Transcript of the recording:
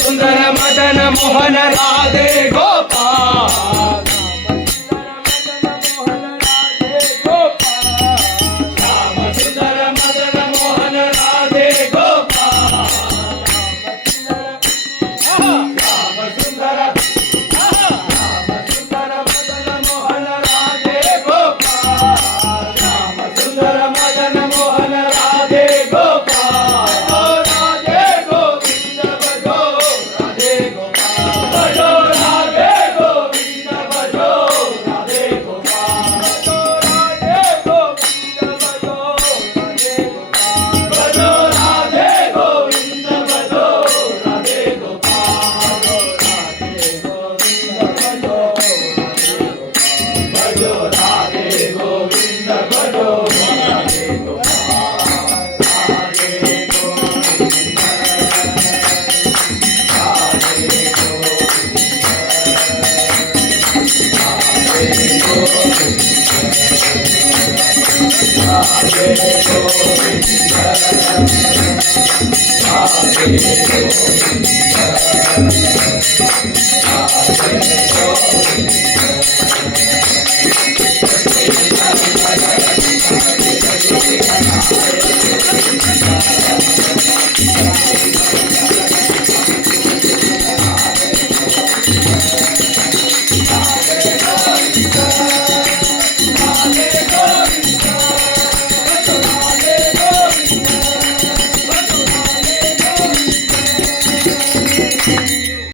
सुंदर मदन मोहन राधे गोपाल श्याम सुंदर मदन मोहन राधे गोपाल श्याम सुंदर मदन मोहन राधे गोपाल श्याम सुंदर मदन मोहन राधे गोपाल राधे गोविंद भजो राधे गोपाल भजो राधे गोविंद भजो राधे गोपाल भजो राधे गोविंद भजो राधे गोपाल भजो राधे गोविंद भजो राधे गोपाल भजो राधे गोविंद भजो राधे गोविंद